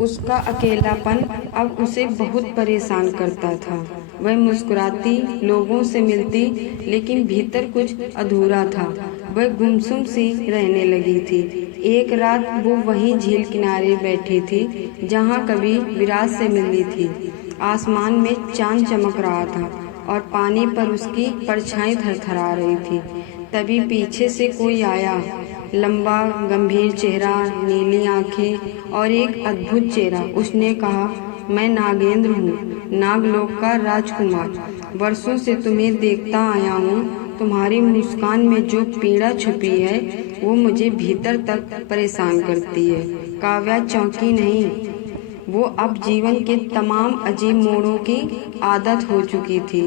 उसका अकेलापन अब उसे बहुत परेशान करता था। वह मुस्कुराती, लोगों से मिलती, लेकिन भीतर कुछ अधूरा था। वह गुमसुम सी रहने लगी थी। एक रात वो वहीं झील किनारे बैठी थी जहाँ कभी विराट से मिली थी। आसमान में चांद चमक रहा था और पानी पर उसकी परछाई थरथरा रही थी। तभी पीछे से कोई आया। लंबा गंभीर चेहरा, नीली आंखें और एक अद्भुत चेहरा। उसने कहा, मैं नागेंद्र हूँ, नागलोक का राजकुमार। वर्षों से तुम्हें देखता आया हूँ। तुम्हारी मुस्कान में जो पीड़ा छुपी है वो मुझे भीतर तक परेशान करती है। काव्या चौंकी नहीं। वो अब जीवन के तमाम अजीब मोड़ों की आदत हो चुकी थी।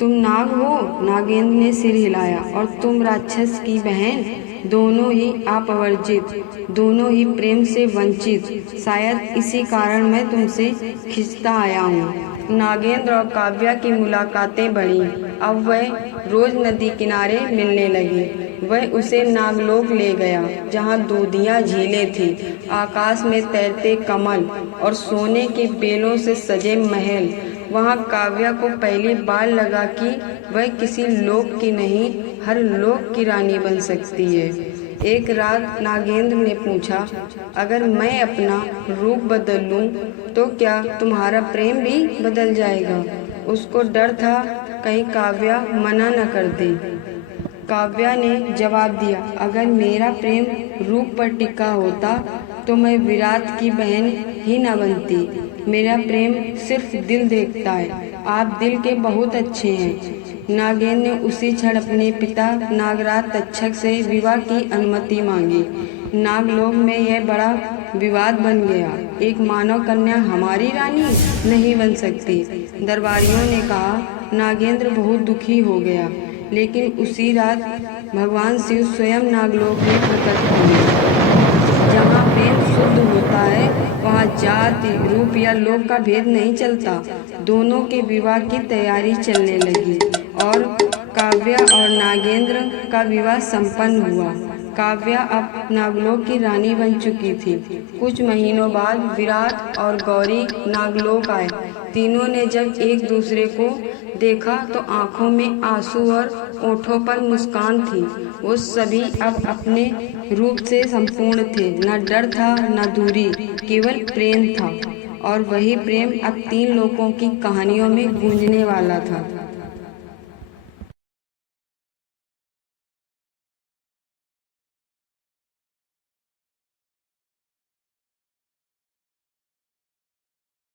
तुम नाग हो? नागेंद्र ने सिर हिलाया। और तुम राक्षस की बहन? दोनों ही अपवर्जित, दोनों ही प्रेम से वंचित। शायद इसी कारण मैं तुमसे खिंचता आया हूँ। नागेंद्र और काव्या की मुलाकातें बढ़ी। अब वह रोज नदी किनारे मिलने लगी। वह उसे नागलोक ले गया, जहाँ दूधिया झीलें थी, आकाश में तैरते कमल और सोने के बेलों से सजे महल। वहाँ काव्या को पहली बार लगा कि वह किसी लोक की नहीं, हर लोक की रानी बन सकती है। एक रात नागेंद्र ने पूछा, अगर मैं अपना रूप बदल लूं तो क्या तुम्हारा प्रेम भी बदल जाएगा? उसको डर था कहीं काव्या मना न कर दे। काव्या ने जवाब दिया, अगर मेरा प्रेम रूप पर टिका होता तो मैं विराट की बहन ही न बनती। मेरा प्रेम सिर्फ दिल देखता है। आप दिल के बहुत अच्छे हैं। नागेंद्र ने उसी क्षण अपने पिता नागराज तक्षक से विवाह की अनुमति मांगी। नागलोक में यह बड़ा विवाद बन गया। एक मानव कन्या हमारी रानी नहीं बन सकती। दरबारियों ने कहा। नागेंद्र बहुत दुखी हो गया। लेकिन उसी रात भगवान शिव स्वयं नागलोक में प्रकट हुए। जहाँ प्रेम शुद्ध होता है वहाँ जाति, रूप या लोक का भेद नहीं चलता। दोनों के विवाह की तैयारी चलने लगी और काव्या और नागेंद्र का विवाह संपन्न हुआ। काव्या अब नागलोक की रानी बन चुकी थी। कुछ महीनों बाद विराट और गौरी नागलोक आए। तीनों ने जब एक दूसरे को देखा तो आंखों में आंसू और ओठों पर मुस्कान थी। वो सभी अब अपने रूप से संपूर्ण थे। न डर था न दूरी, केवल प्रेम था। और वही प्रेम अब तीन लोगों की कहानियों में गूंजने वाला था।